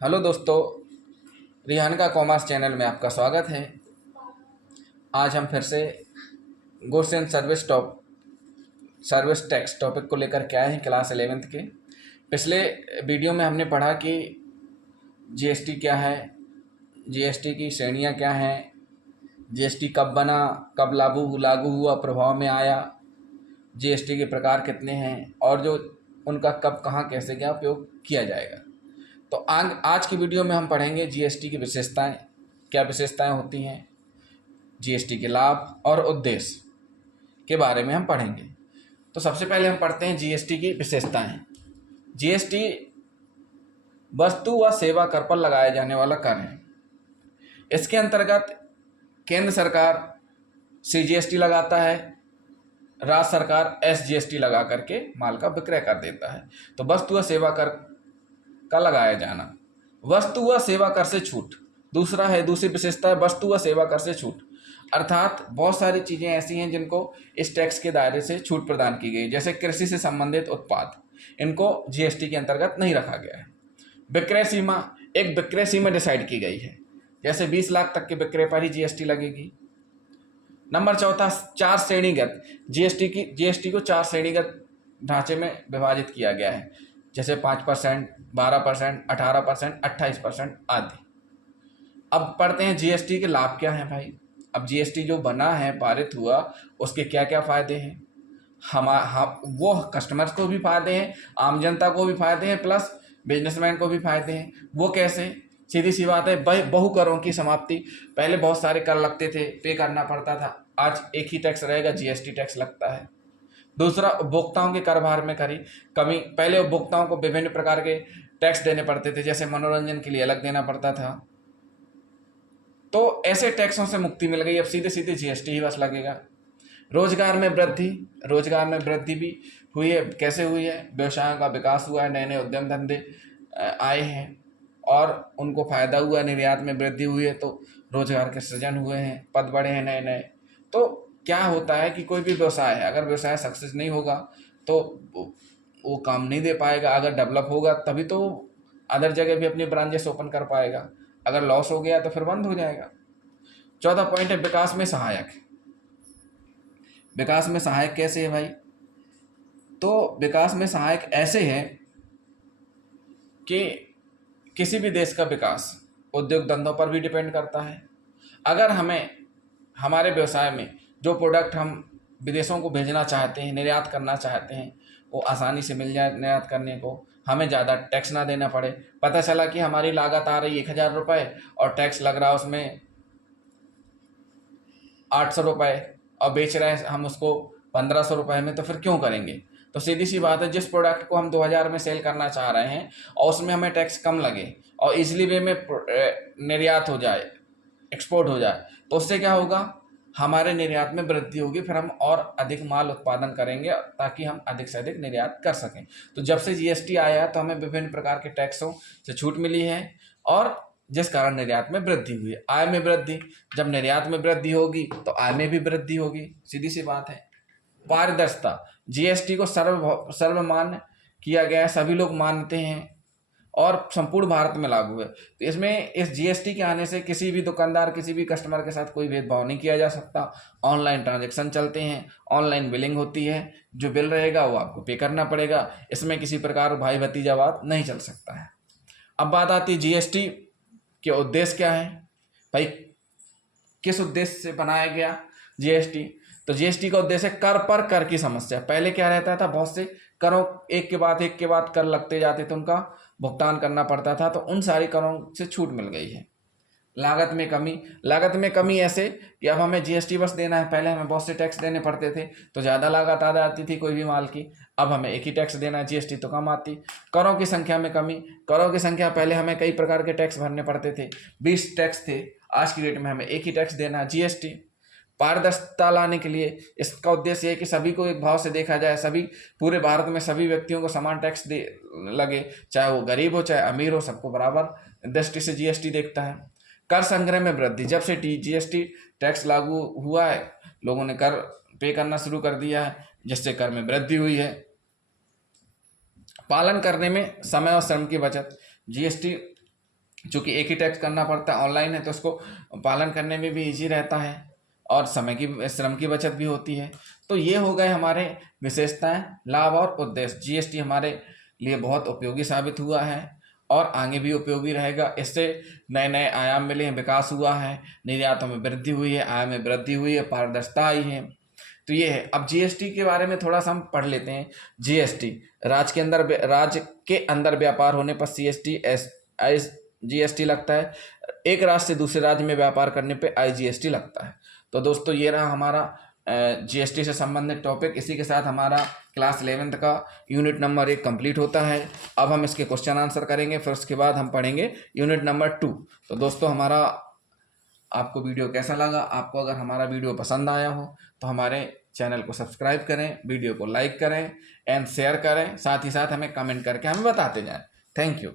Hello दोस्तों, रिहान का commerce channel में आपका स्वागत है। आज हम फिर से goods and service tax topic को लेकर के आए हैं क्लास 11th के। पिछले वीडियो में हमने पढ़ा कि जीएसटी क्या है, जीएसटी की श्रेणियां क्या हैं, जीएसटी कब बना, कब लागू हुआ, प्रभाव में आया, जीएसटी के प्रकार कितने हैं और जो उनका कब कहाँ कैसे क्या उपयोग किया जाएगा। तो आज की वीडियो में हम पढ़ेंगे जीएसटी की विशेषताएं, क्या विशेषताएं होती हैं, जीएसटी के लाभ और उद्देश्य के बारे में हम पढ़ेंगे। तो सबसे पहले हम पढ़ते हैं जीएसटी की विशेषताएं। जीएसटी वस्तु व सेवा कर पर लगाया जाने वाला कर है। इसके अंतर्गत केंद्र सरकार सीजीएसटी लगाता है, राज्य सरकार एसजीएसटी लगा करके माल का विक्रय कर देता है। तो वस्तु व सेवा कर का लगाया जाना, वस्तु व सेवा कर से छूट। दूसरी विशेषता है वस्तु व सेवा कर से छूट, अर्थात बहुत सारी चीज़ें ऐसी हैं जिनको इस टैक्स के दायरे से छूट प्रदान की गई, जैसे कृषि से संबंधित उत्पाद, इनको जीएसटी के अंतर्गत नहीं रखा गया है। विक्रय सीमा, एक विक्रय सीमा डिसाइड की गई है, जैसे 20 लाख तक के विक्रय पर ही जीएसटी लगेगी। नंबर चौथा, 4 श्रेणीगत जीएसटी को 4 श्रेणीगत ढांचे में विभाजित किया गया है, जैसे 5%, 12%, 18%, 28% आदि। अब पढ़ते हैं जीएसटी के लाभ क्या हैं भाई। अब जीएसटी जो बना है, पारित हुआ, उसके क्या क्या फ़ायदे हैं। वो कस्टमर्स को भी फायदे हैं, आम जनता को भी फायदे हैं, प्लस बिजनेसमैन को भी फायदे हैं। वो कैसे? सीधी सी बात है, बहु करों की समाप्ति। पहले बहुत सारे कर लगते थे, पे करना पड़ता था, आज एक ही टैक्स रहेगा, जीएसटी टैक्स लगता है। दूसरा, उपभोक्ताओं के कर भार में कमी। पहले उपभोक्ताओं को विभिन्न प्रकार के टैक्स देने पड़ते थे, जैसे मनोरंजन के लिए अलग देना पड़ता था, तो ऐसे टैक्सों से मुक्ति मिल गई। अब सीधे सीधे जीएसटी ही बस लगेगा। रोजगार में वृद्धि भी हुई है। कैसे हुई है? व्यवसायों का विकास हुआ है, नए नए उद्यम धंधे आए हैं और उनको फायदा हुआ, निर्यात में वृद्धि हुई है, तो रोजगार के सृजन हुए हैं, पद बढ़े हैं नए नए। तो क्या होता है कि कोई भी व्यवसाय है, अगर व्यवसाय सक्सेस नहीं होगा तो वो काम नहीं दे पाएगा। अगर डेवलप होगा तभी तो अदर जगह भी अपनी ब्रांचेस ओपन कर पाएगा। अगर लॉस हो गया तो फिर बंद हो जाएगा। चौथा पॉइंट है विकास में सहायक। विकास में सहायक कैसे है भाई? तो विकास में सहायक ऐसे है कि किसी भी देश का विकास उद्योग धंधों पर भी डिपेंड करता है। अगर हमें हमारे व्यवसाय में जो प्रोडक्ट हम विदेशों को भेजना चाहते हैं, निर्यात करना चाहते हैं, वो आसानी से मिल जाए निर्यात करने को, हमें ज़्यादा टैक्स ना देना पड़े। पता चला कि हमारी लागत आ रही 1000 रुपये और टैक्स लग रहा है उसमें 800 रुपये और बेच रहे हैं हम उसको 1500 रुपये में, तो फिर क्यों करेंगे? तो सीधी सी बात है, जिस प्रोडक्ट को हम 2000 में सेल करना चाह रहे हैं और उसमें हमें टैक्स कम लगे और इजली वे में निर्यात हो जाए, एक्सपोर्ट हो जाए, तो उससे क्या होगा? हमारे निर्यात में वृद्धि होगी, फिर हम और अधिक माल उत्पादन करेंगे ताकि हम अधिक से अधिक निर्यात कर सकें। तो जब से जीएसटी आया है तो हमें विभिन्न प्रकार के टैक्सों से छूट मिली है और जिस कारण निर्यात में वृद्धि हुई है। आय में वृद्धि, जब निर्यात में वृद्धि होगी तो आय में भी वृद्धि होगी, सीधी सी बात है। पारदर्शिता, जीएसटी को सर्वमान्य किया गया है, सभी लोग मानते हैं और संपूर्ण भारत में लागू है। तो इसमें इस जीएसटी के आने से किसी भी दुकानदार, किसी भी कस्टमर के साथ कोई भेदभाव नहीं किया जा सकता। ऑनलाइन ट्रांजैक्शन चलते हैं, ऑनलाइन बिलिंग होती है, जो बिल रहेगा वो आपको पे करना पड़ेगा। इसमें किसी प्रकार भाई भतीजावाद नहीं चल सकता है। अब बात आती है जीएसटी के उद्देश्य क्या है भाई, किस उद्देश्य से बनाया गया जीएसटी? तो जीएसटी का उद्देश्य कर पर कर की समस्या। पहले क्या रहता था, बहुत से करों एक के बाद कर लगते जाते थे, उनका भुगतान करना पड़ता था, तो उन सारी करों से छूट मिल गई है। लागत में कमी ऐसे कि अब हमें जीएसटी बस देना है। पहले हमें बहुत से टैक्स देने पड़ते थे तो ज़्यादा लागत आ जाती थी कोई भी माल की, अब हमें एक ही टैक्स देना है, जीएसटी तो कम आती। करों की संख्या में कमी, करों की संख्या, पहले हमें कई प्रकार के टैक्स भरने पड़ते थे, 20 टैक्स थे, आज की डेट में हमें एक ही टैक्स देना है, जीएसटी। पारदर्शिता लाने के लिए इसका उद्देश्य है कि सभी को एक भाव से देखा जाए, सभी पूरे भारत में सभी व्यक्तियों को समान टैक्स दे लगे, चाहे वो गरीब हो चाहे अमीर हो, सबको बराबर दृष्टि से जीएसटी देखता है। कर संग्रह में वृद्धि, जब से जीएसटी टैक्स लागू हुआ है लोगों ने कर पे करना शुरू कर दिया है, जिससे कर में वृद्धि हुई है। पालन करने में समय और श्रम की बचत, जीएसटी चूँकि एक ही टैक्स करना पड़ता है, ऑनलाइन है तो उसको पालन करने में भी ईजी रहता है और समय की श्रम की बचत भी होती है। तो ये हो गए हमारे विशेषताएं, लाभ और उद्देश्य। जीएसटी हमारे लिए बहुत उपयोगी साबित हुआ है और आगे भी उपयोगी रहेगा। इससे नए नए आयाम मिले हैं, विकास हुआ है, निर्यातों में वृद्धि हुई है, आय में वृद्धि हुई है, पारदर्शिता आई है। तो ये है। अब जीएसटी के बारे में थोड़ा सा हम पढ़ लेते हैं। जीएसटी राज्य के अंदर व्यापार होने पर जीएसटी लगता है। एक राज्य से दूसरे राज्य में व्यापार करने पे आईजीएसटी लगता है। तो दोस्तों ये रहा हमारा जीएसटी से संबंधित टॉपिक। इसी के साथ हमारा क्लास 11th का यूनिट नंबर 1 कंप्लीट होता है। अब हम इसके क्वेश्चन आंसर करेंगे, फिर उसके बाद हम पढ़ेंगे यूनिट नंबर 2। तो दोस्तों हमारा आपको वीडियो कैसा लगा? आपको अगर हमारा वीडियो पसंद आया हो तो हमारे चैनल को सब्सक्राइब करें, वीडियो को लाइक करें एंड शेयर करें, साथ ही साथ हमें कमेंट करके हमें बताते जाएं। Thank you.